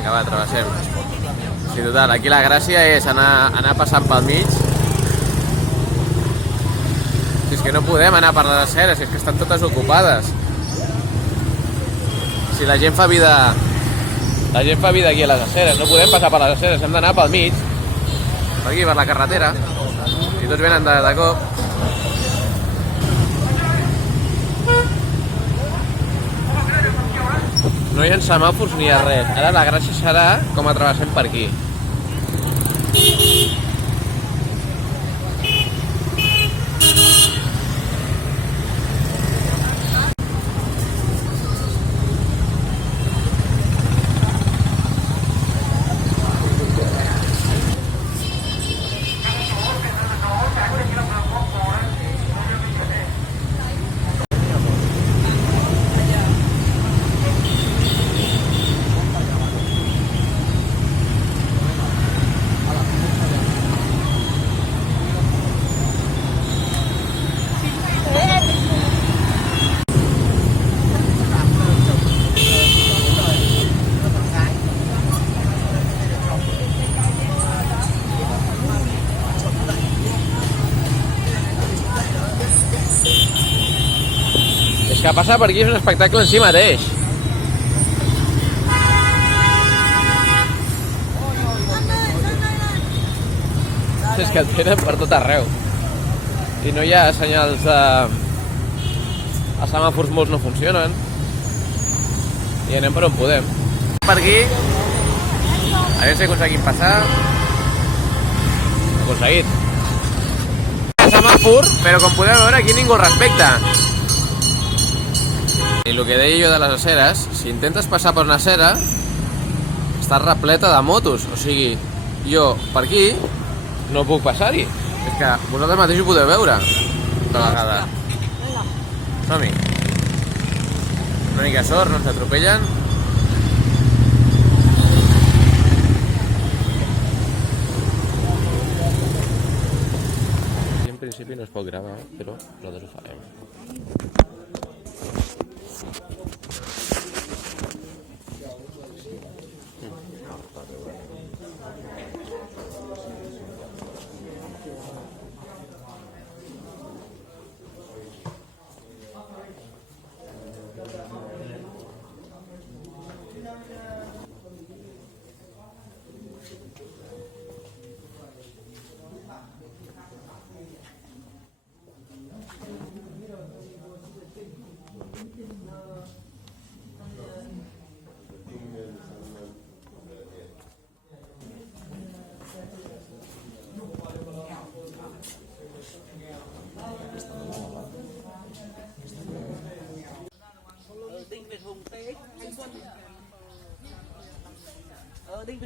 vinga, va, travessem. Sí, total, aquí la gràcia és anar passant pel mig. Si és que no podem anar per les aceres, és que estan totes ocupades. Si la gent fa vida aquí a les aceres, no podem passar per les aceres, hem d'anar pel mig, per aquí, per la carretera, i tots venen de cop. No hi ha semàfors ni hi ha res. Ara la gràcia serà com a travessem per aquí. És que passar per aquí és un espectacle en si mateix. És que et tenen per tot arreu. I no hi ha senyals de... Els semàfors molts no funcionen. I anem per on podem. Per aquí. A veure si aconseguim passar. Aconseguit. Hi ha semàfor, però com podeu veure aquí ningú el respecta. I el que deia jo de les aceres, si intentes passar per una acera, està repleta de motos. O sigui, jo per aquí no puc passar-hi. És que vosaltres mateix ho podeu veure. De vegada. Som-hi. Una mica sort, no ens atropellen. I en principi no es pot gravar, però nosaltres ho farem. Đinh Việt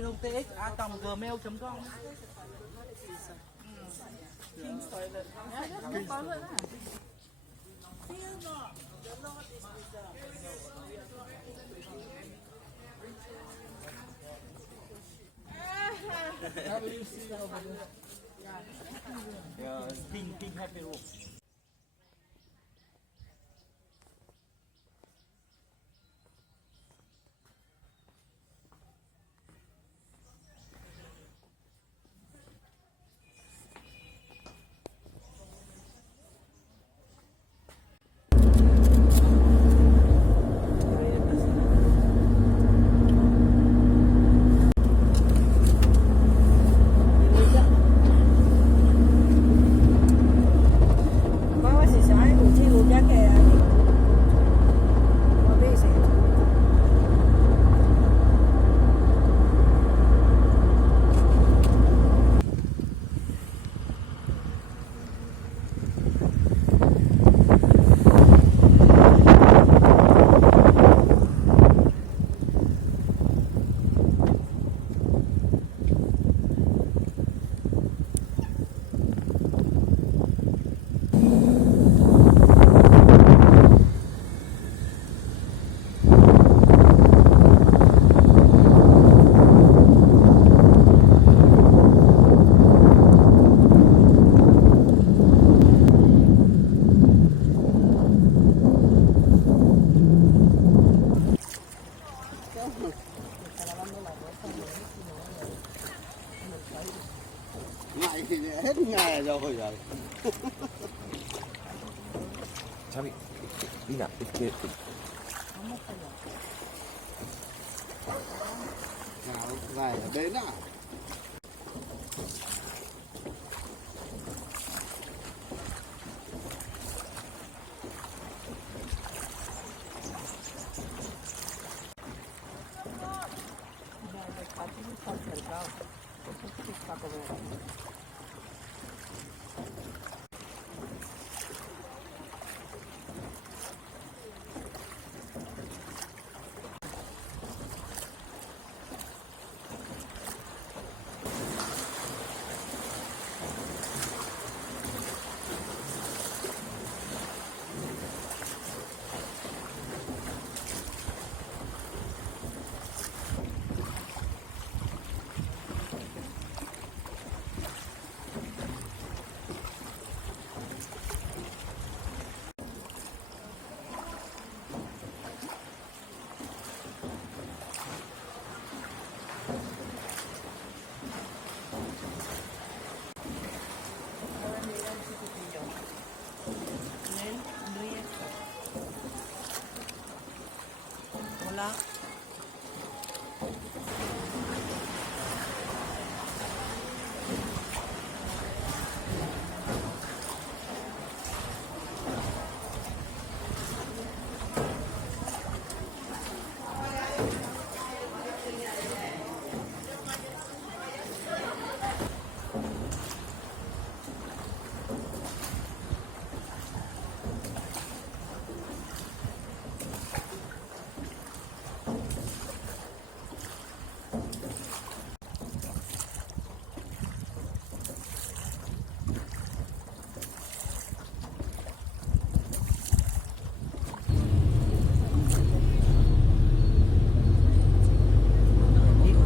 Hùng tx@gmail.com. King Happy Room. Royal. Xavi, mira, es que... Này ở bên à? Hola.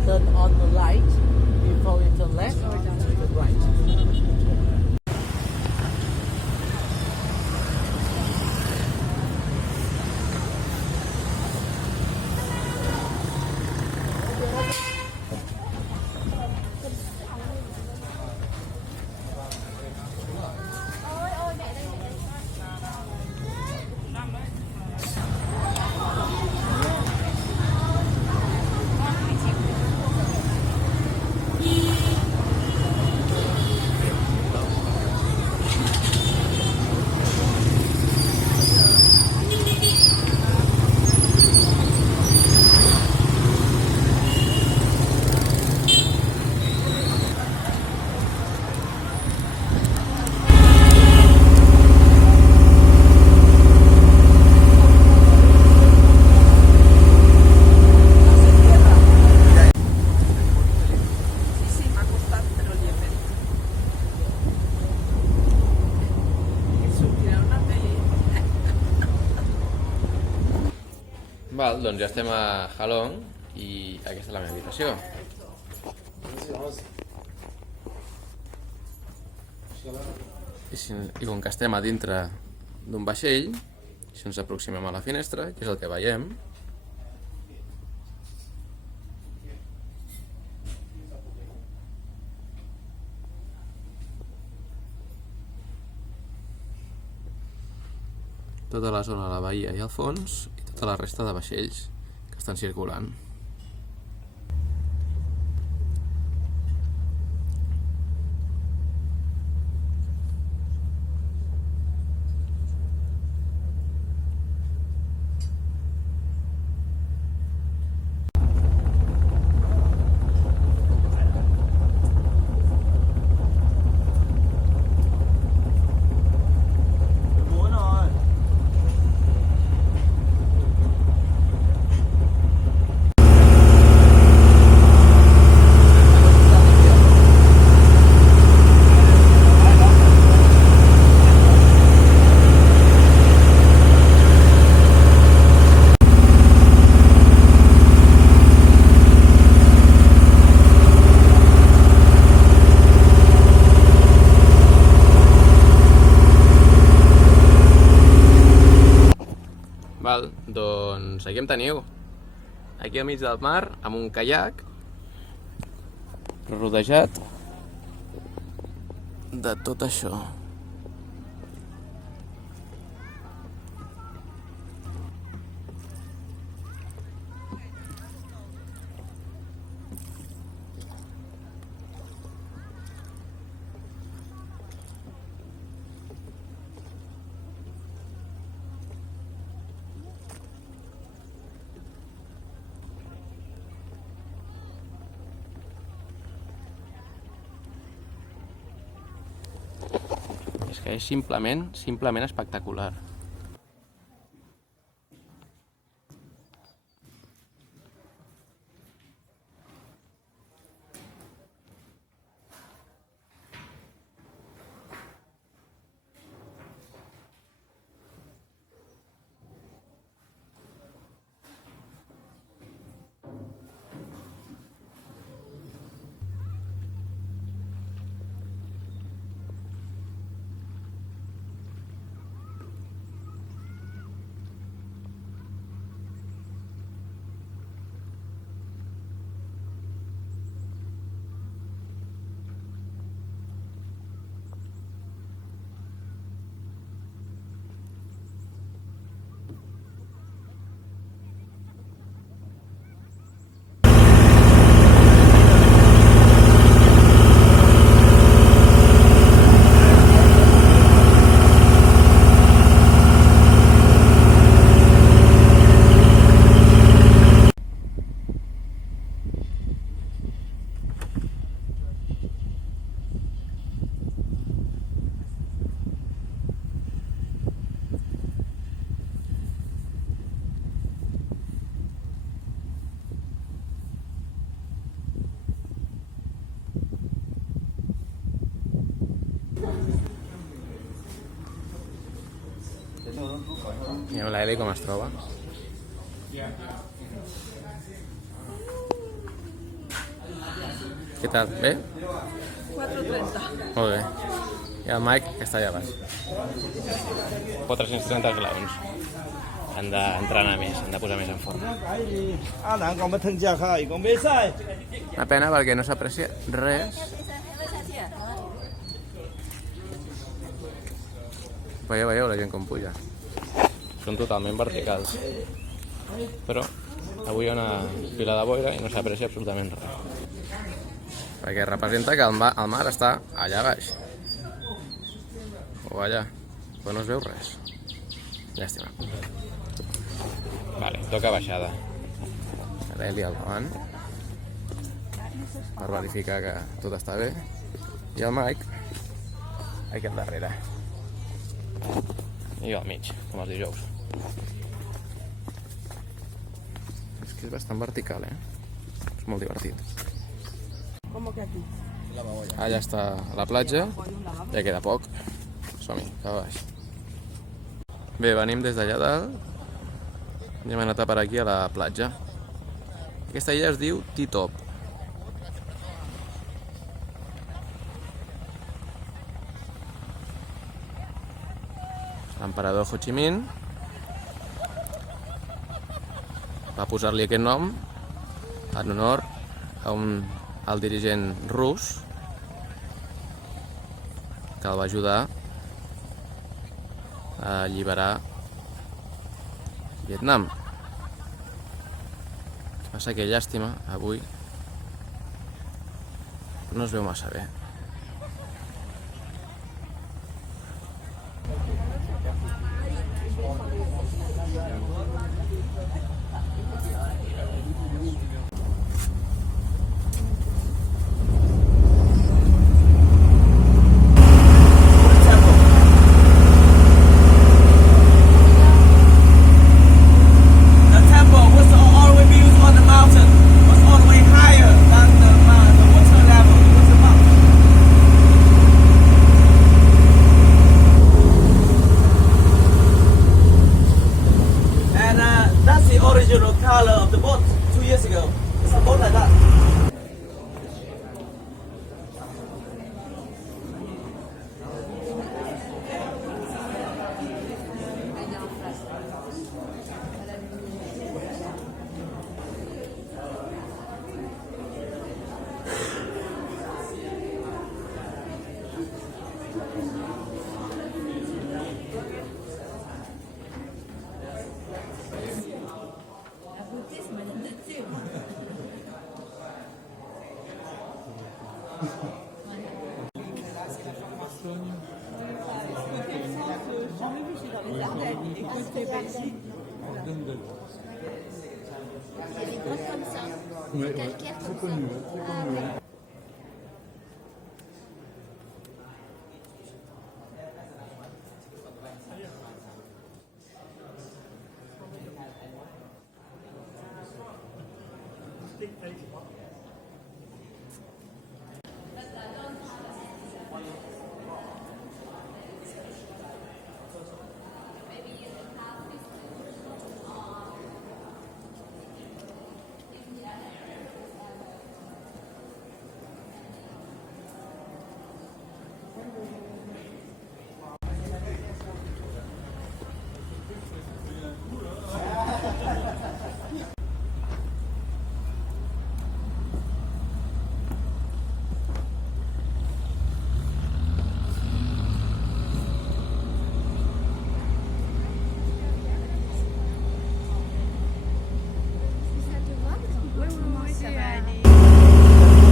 Turn on the light before you turn left or turn right. Val, doncs ja estem a Halong i aquesta és la meva habitació. I com que estem a dintre d'un vaixell, si ens aproximem a la finestra, que és el que veiem, tota la zona de la bahia i al fons i tota la resta de vaixells que estan circulant. Val, doncs aquí em teniu. Aquí al mig del mar, amb un caiac rodejat de tot això. És que és simplement espectacular. Mireu l'Eli com es troba. Què tal? Bé? 4:30. Molt bé. I el Mike, que està allà baix. 430 esglaons. Han d'entrenar més, han de posar més en forma. Una pena perquè no s'aprecia res. Veieu la gent com puja. Són totalment verticals. Però avui hi ha una pila de boira i no s'aprecia absolutament res. Perquè representa que el mar està allà baix. O allà. Però no es veu res. Llàstima. Vale, toca baixada. L'Eli al davant. Per verificar que tot està bé. I el Mike aquí al darrere. I al mig, com els dijous. És que és bastant vertical, És molt divertit. ¿Cómo que aquí? Allà està la platja, ja queda poc. Som-hi, cap a baix. Bé, venim des d'allà dalt i hem anat a parar aquí a la platja. Aquesta illa es diu T-Top. L'emperador Ho Chi Minh va posar-li aquest nom en honor al dirigent rus que el va ajudar a alliberar Vietnam. El que passa que, llàstima, avui no es veu massa bé. des grottes comme ça. Ouais, Calcaire très comme connu, ça. très Ah, connu. ouais. Ça te va? Parce que comment ça va aller?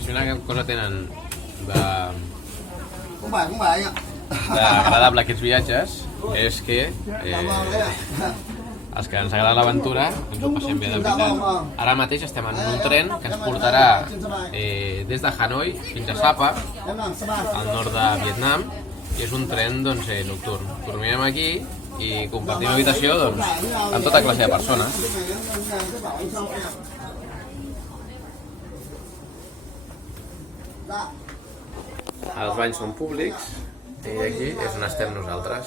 Si una cosa tenen de Cũng vậy anh ạ. d'agradable aquests viatges és que els que ens agrada l'aventura ens ho passem bé de veritat. Ara mateix estem en un tren que ens portarà des de Hanoi fins a Sapa, Em làm spa. al nord de Vietnam, i és un tren doncs, nocturn. Dormirem aquí i compartim habitació doncs, amb tota classe de persones. Els banys són públics i aquí és on estem nosaltres.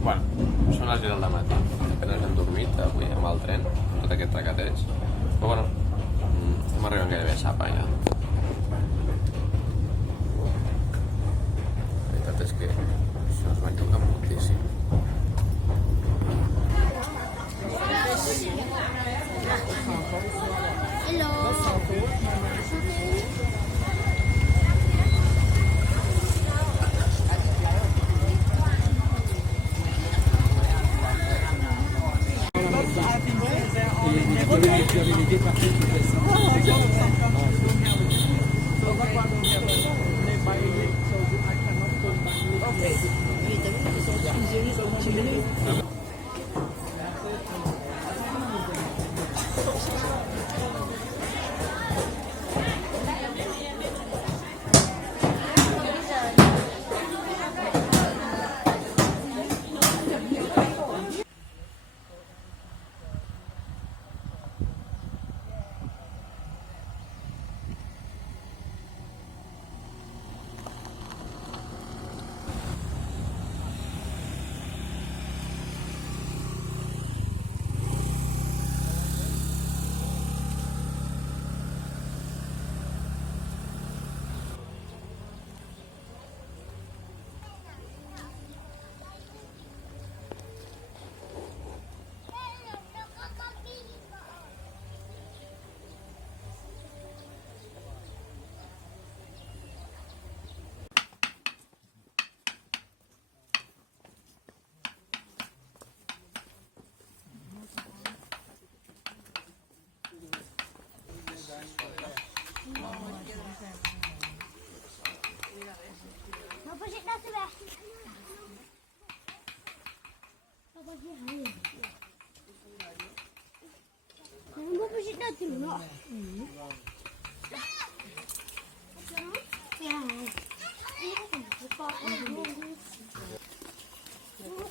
Bueno, són les 10 del matí. Apenas hem dormit avui amb el tren, tot aquest recateig. Però bueno, estem arribant gairebé a Sapa ja. La veritat és que això es belluga moltíssim.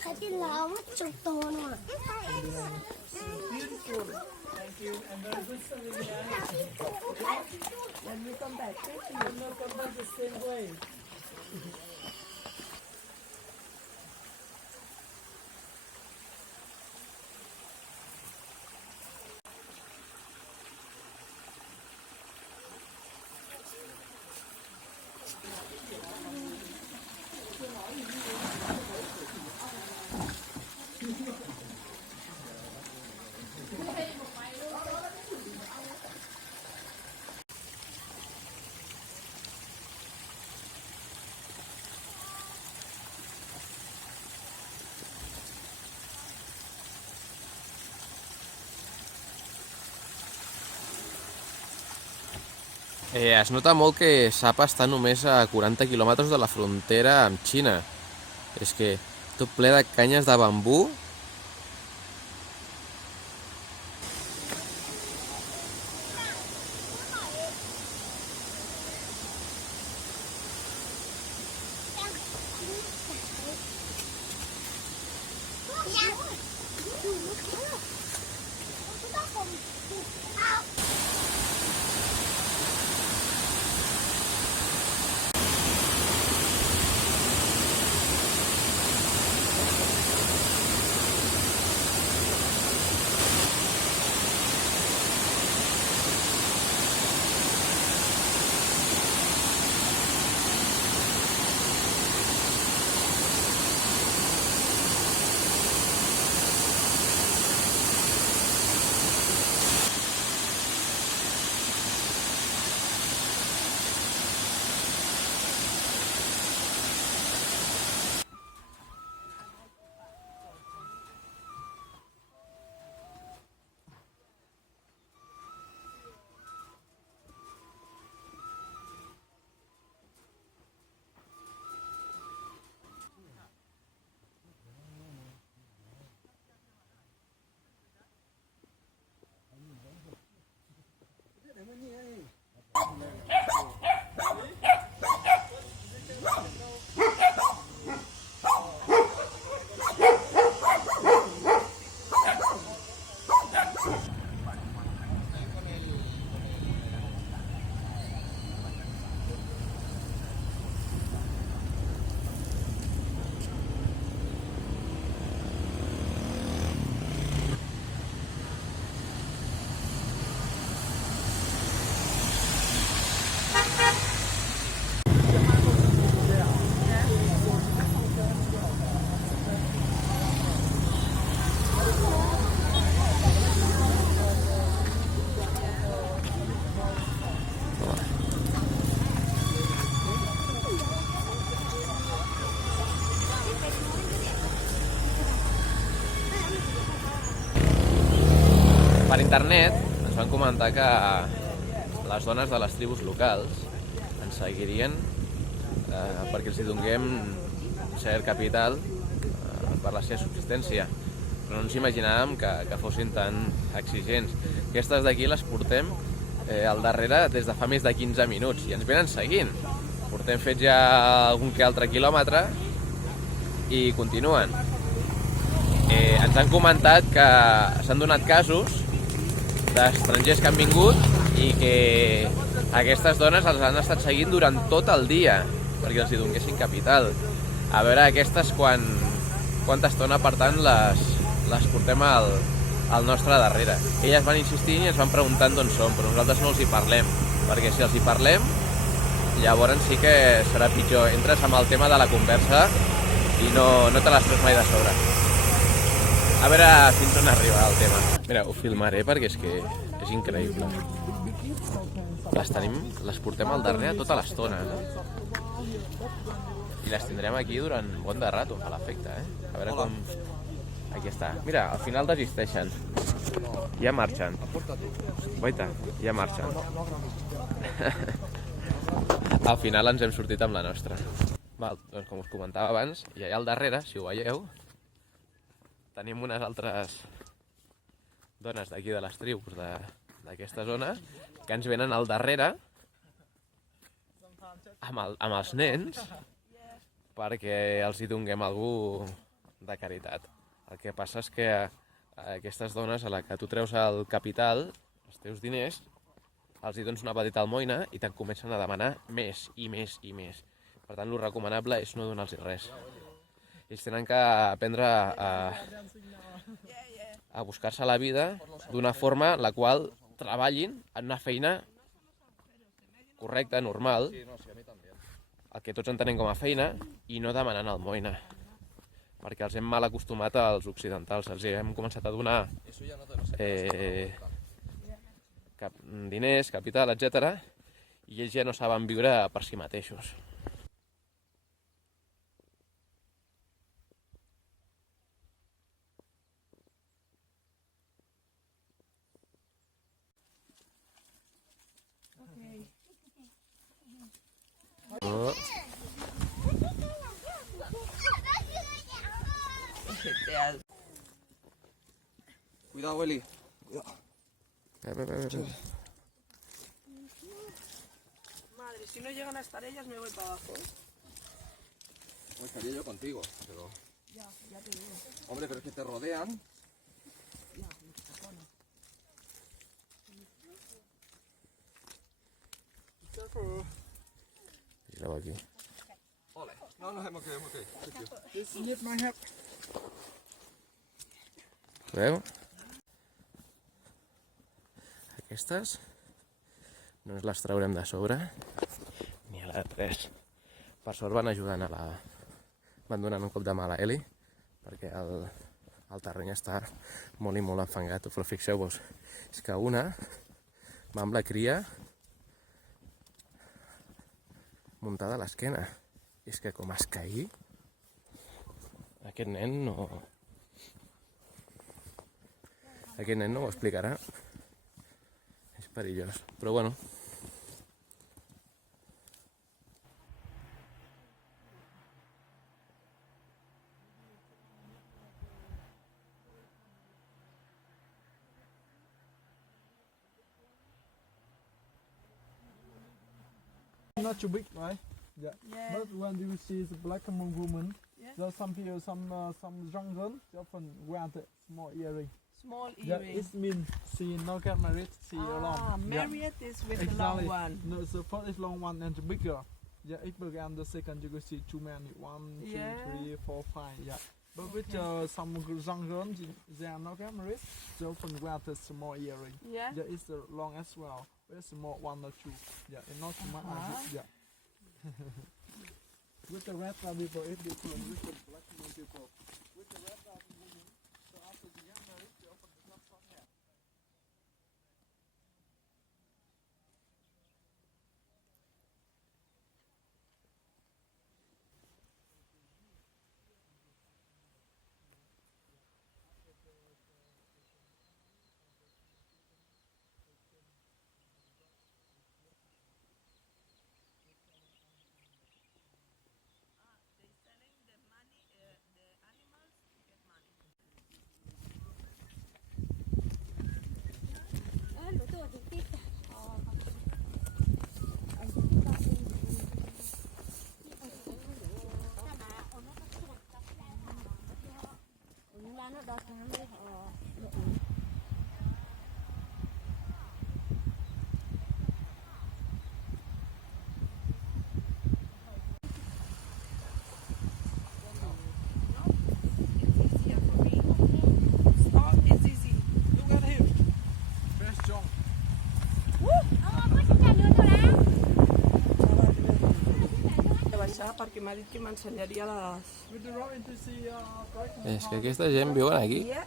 Cái gì lắm chục tô nữa. When you come back, you will not come back the same way. Es nota molt que Sapa està només a 40 quilòmetres de la frontera amb Xina. És que tot ple de canyes de bambú. Per internet ens van comentar que les dones de les tribus locals ens seguirien perquè els hi donguem cert capital per la seva subsistència, però no ens imaginàvem que fossin tan exigents. Aquestes d'aquí les portem al darrere des de fa més de 15 minuts i ens venen seguint. Portem fet ja algun que altre quilòmetre i continuen. Ens han comentat que s'han donat casos d'estrangers que han vingut i que aquestes dones els han estat seguint durant tot el dia perquè els hi donguessin capital. A veure aquestes quanta estona, per tant, les portem al nostre darrere. Elles van insistint i ens van preguntant d'on som, però nosaltres no els hi parlem, perquè si els hi parlem, llavors sí que serà pitjor. Entres amb el tema de la conversa i no te les treus mai de sobre. A veure fins on arriba el tema. Mira, ho filmaré perquè és que és increïble. Les portem al darrere tota l'estona, I les tindrem aquí durant un bon de rato, a l'efecte, A veure com... Aquí està. Mira, al final desisteixen. Ja marxen. Guaita, ja marxen. Al final ens hem sortit amb la nostra. Val, doncs com us comentava abans, i allà al darrere, si ho veieu, tenim unes altres dones d'aquí de les tribus d'aquesta zona que ens venen al darrere amb els nens perquè els hi donguem algú de caritat. El que passa és que aquestes dones a la que tu treus el capital, els teus diners, els hi dones una petita almoina i te'n comencen a demanar més i més i més. Per tant, el recomanable és no donar-los res. Ells tenen que aprendre a buscar-se la vida d'una forma en la qual treballin en una feina correcta, normal, el que tots entenem com a feina, i no demanant almoina. Perquè els hem mal acostumat als occidentals. Els hem començat a donar diners, capital, etc. I ells ja no saben viure per si mateixos. Cuidado, Eli. Madre, si no llegan a estar ellas, me voy para abajo. Estaría yo contigo, pero... Ya te digo. Hombre, pero es que te rodean. Míralo aquí. No, no, hemos que. Veu? Aquestes no ens les traurem de sobre ni a la de 3. Per sort van ajudant a la... van donant un cop de mà a la Eli perquè el terreny està molt i molt enfangat. Però fixeu-vos, és que una va amb la cria muntada a l'esquena. És que com es caigui, aquest nen no... Aquest nen no ho explicarà. És perillós, però bueno. Not too big, right? Yeah. Yeah. But when you see the black among women, Yeah. there are some people, some young girls, they often wear the small earring. Small Yeah, earring. it means she not get married, she alone. Marriott is with the Exactly. long one. No, the first is long one and the bigger. Yeah, it began the second. You can see too many. 1, 2, Yeah. 3, 4, 5. Yeah. But with some young girls, they are not get married. They often wear the small earring. Yeah. Yeah, it's long as well. Very small, 1 or 2. Yeah, it's not too much. Yeah. With the red people, it's different. With the black people, with the red women, so after they get married, they often become short hair. Stop, it's easy. Look at him. Very strong. De baixar perquè m'ha dit que m'ensenyaria les... With the road to see És que aquesta gent viuen aquí. Yeah.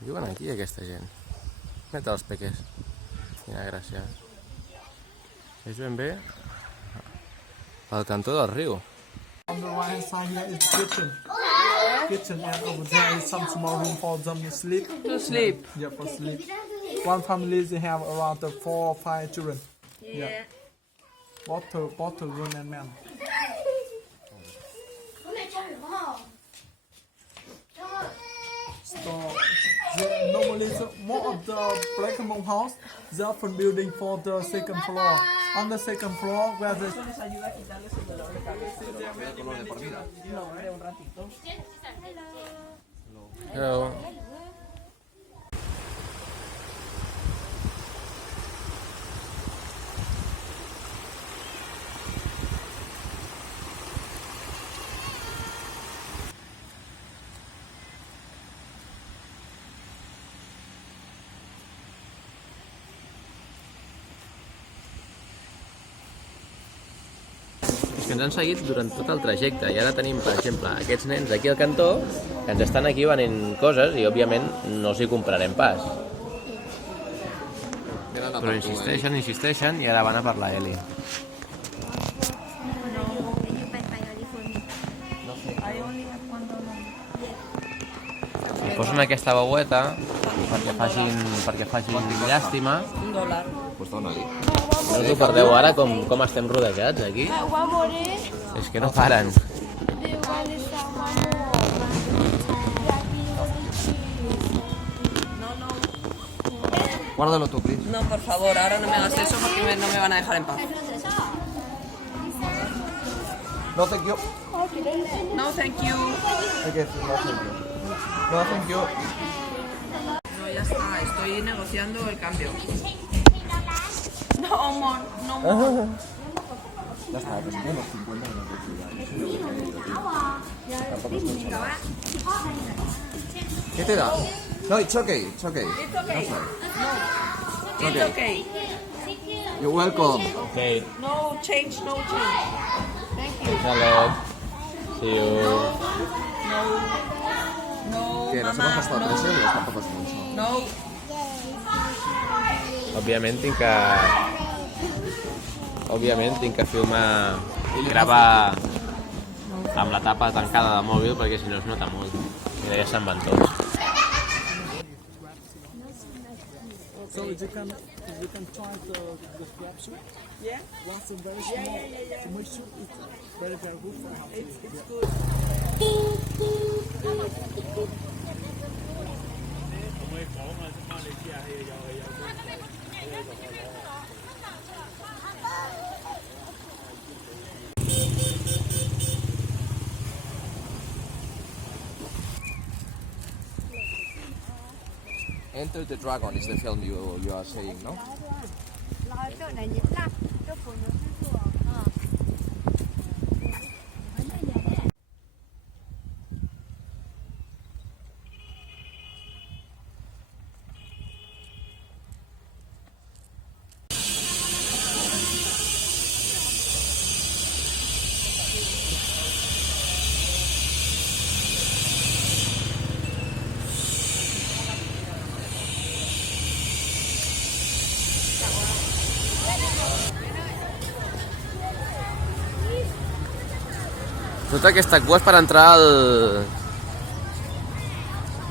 Viuen aquí, aquesta gent. Meta els peques. Quina gràcia. És ben bé al cantó del riu. on the right hand side here is the kitchen. Kitchen, and over there is some small room for them to sleep. To sleep. Yeah, for sleep. One family they have around 4 or 5 children. Yeah. Both women and men. So normally more of the Black Monk house, they often building for the second floor. On the second floor, where the Les ayuda a quitarles el dolor de cabeza. No, de un ratito. Hello. Que ens han seguit durant tot el trajecte i ara tenim, per exemple, aquests nens aquí al cantó que ens estan aquí venent coses i òbviament no els hi comprarem pas. Però insisteixen i ara van a per la Eli. Posen aquesta baueta perquè facin llàstima. $1. No us ho perdeu ara com estem rodejats aquí? És que no paren. Guárdalo tú, please. No, por favor, ahora no me hagas eso porque no me van a dejar en paz. No, thank you. No, thank you. Hay que decir no, thank you. No, thank you. No, ya está, estoy negociando el cambio. No, amor, no, amor. Ya está, pues unos 50 minutos. Tampoco es mucho. ¿Qué te da? No, it's okay, it's okay. It's okay. No, It's okay. You're welcome. Okay, No change, no change. Thank you. hello. See you. No, ¿Qué? ¿Nos hemos mamá, gastado no. 3 euros? Tampoco es mucho. No. Òbviament tinc que filmar i gravar amb la tapa tancada del mòbil perquè si no es nota molt. Mira, ja se'n van tots. So you can try the crab soup. Yeah. Once it's very small, to make sure it's very good for health. It's good. Enter the Dragon is the film you are saying, no? Tota aquesta cua és per entrar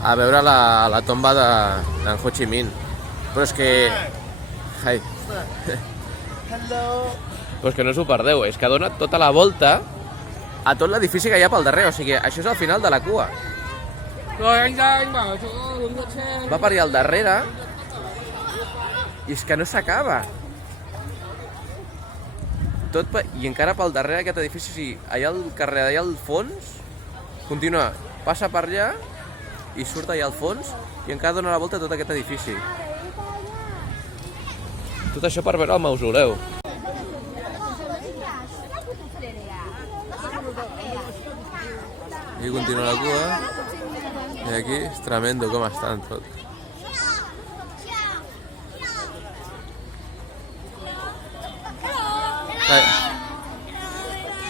a veure la tomba d'en Ho Chi Minh. Però és que... Ai. Però és que no us ho perdeu, és que dona tota la volta a tot l'edifici que hi ha pel darrere, o sigui, això és el final de la cua. Va per allà al darrere i és que no s'acaba. I encara pel darrere aquest edifici, o sigui, allà al carrer, allà al fons, continua, passa per allà i surt allà al fons i encara dona la volta a tot aquest edifici. Tot això per veure el mausoleu. Aquí continua la cua i aquí és tremendo com estan tot.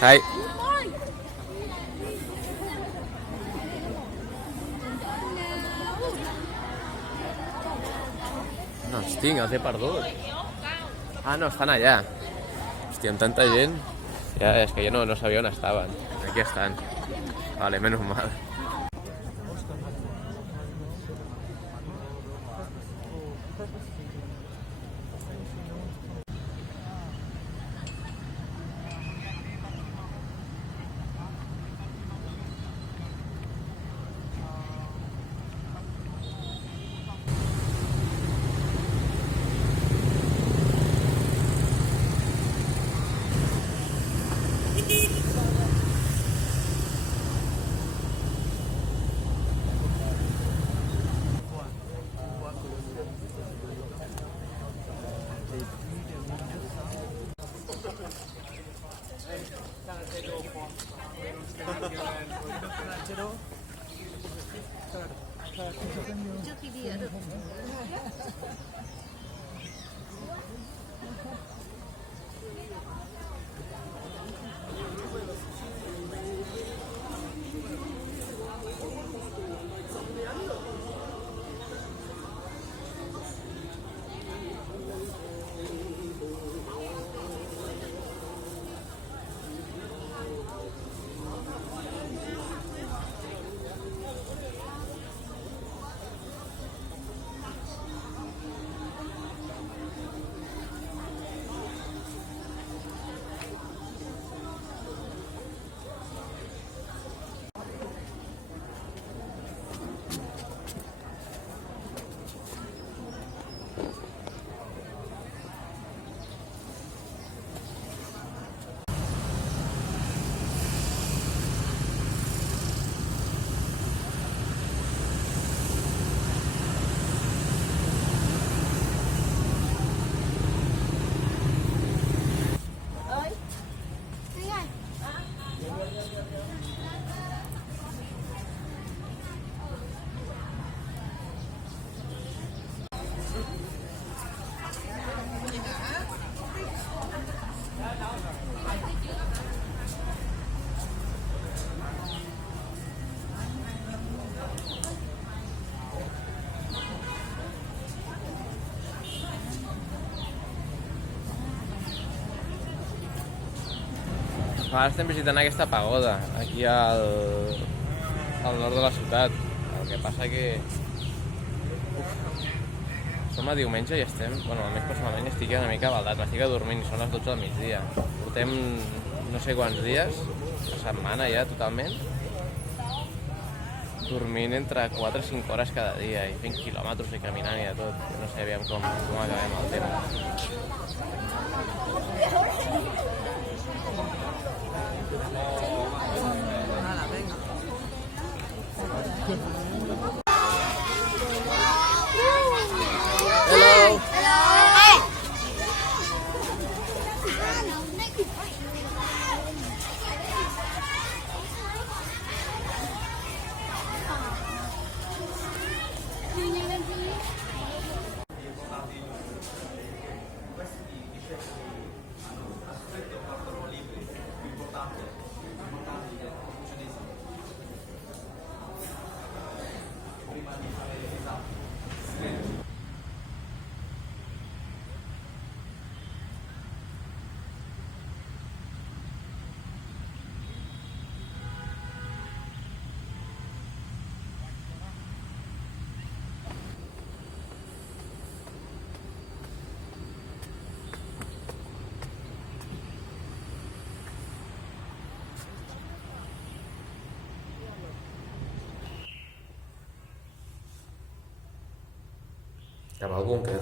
Ai. No els tinc, els he perdut. Ah, no, estan allà. Hòstia, amb tanta gent, ja, és que jo no sabia on estaven. Aquí estan. Vale, menos mal. Ara estem visitant aquesta pagoda, aquí al nord de la ciutat. El que passa que... Som a diumenge i estem... Bueno, almenys personalment estic ja una mica baldat, m'estic adormint i són les 12 del migdia. Portem no sé quants dies, una setmana ja totalment, dormint entre 4 i 5 hores cada dia i fent quilòmetres i caminant i de tot. No sé, aviam com acabem el temps. Nada, venga. Hello! Cap al búnquer.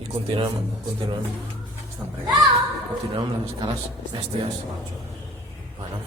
I continuem amb les escales bèsties. Bueno.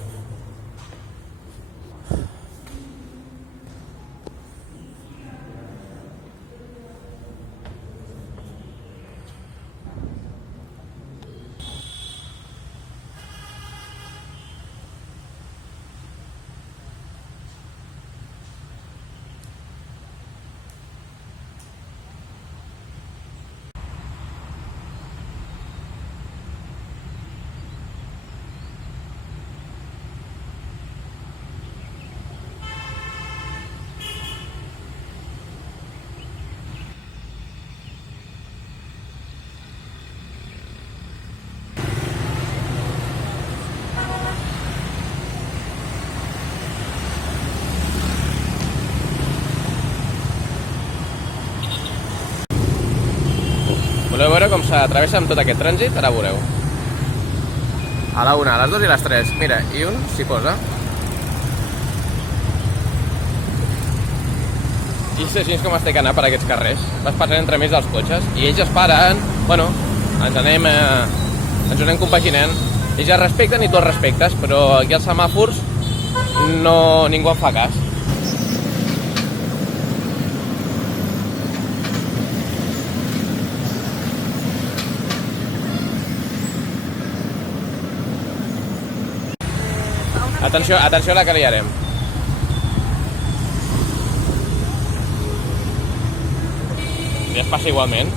Voleu veure com s'atravessa amb tot aquest trànsit? Ara veureu. A la 1, a les 2 i a les 3. Mira, i un s'hi posa. I és així com es té que anar per aquests carrers. Vas passant entremig dels cotxes i ells es paren. Bueno, ens anem compaginant. Ells es respecten i tu els respectes, però aquí als semàfors ningú en fa cas. Atenció a la que liarem. I es passa igualment.